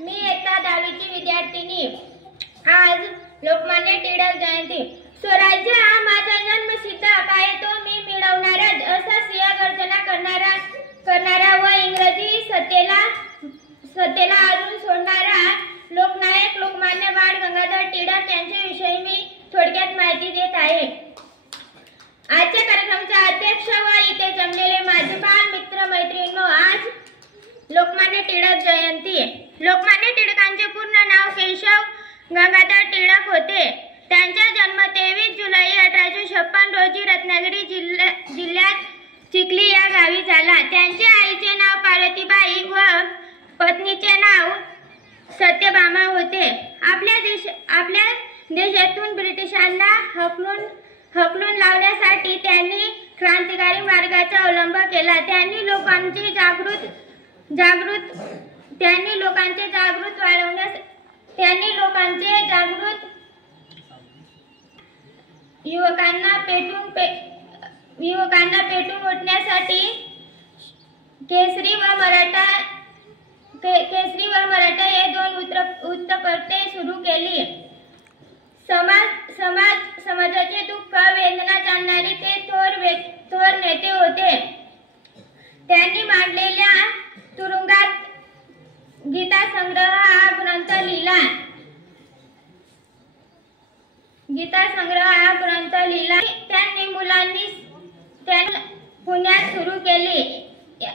मी इयत्ता 10वीची विद्यार्थिनी। आज लोकमान्य टिळक जयंती। स्वराज्य हा माझा जन्मसिद्ध हक्क आहे, तो मी मिळवणारच असा सिंहगर्जना करणारा व इंग्रजी सत्तेला आरून सोडणारा लोकनायक लोकमान्य बाळ गंगाधर टिळक यांच्याविषयी मी थोडक्यात माहिती देत आहे। आजच्या कार्यक्रमाचे अध्यक्ष व इथे जमलेले माझे बाल मित्र मैत्रिणींनो, आज लोकमान्य टिळक जयंती। लोकमान्य टिळकांचे पूर्ण नाव केशव गंगाधर टिळक होते। त्यांचा जन्म 23 जुलै 1856 रोजी रत्नागिरी जिल्ह्यात चिखली या गावी झाला। त्यांच्या आईचे नाव पार्वतीबाई व पत्नीचे नाव सत्यभामा होते। आपल्या देशातून ब्रिटिशांना हकलून लावण्यासाठी त्यांनी क्रांतिकारी मार्गाचा अवलंब केला। त्यांनी लोकांचे जागृत युवकांना पेटून उठण्यासाठी केसरी व मराठा हे दोन वृत्तपत्रे सुरू केली। समाजाचे दुःख वेदना जाणणारे ते थोर नेते होते। त्यांनी मांडलेल्या तुरुंगात गीता संग्रह हा ग्रंथ लिहिला। त्यांनी पुण्यात सुरू केली।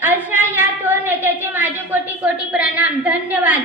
अशा या थोर नेत्याचे माझे कोटी कोटी प्रणाम। धन्यवाद।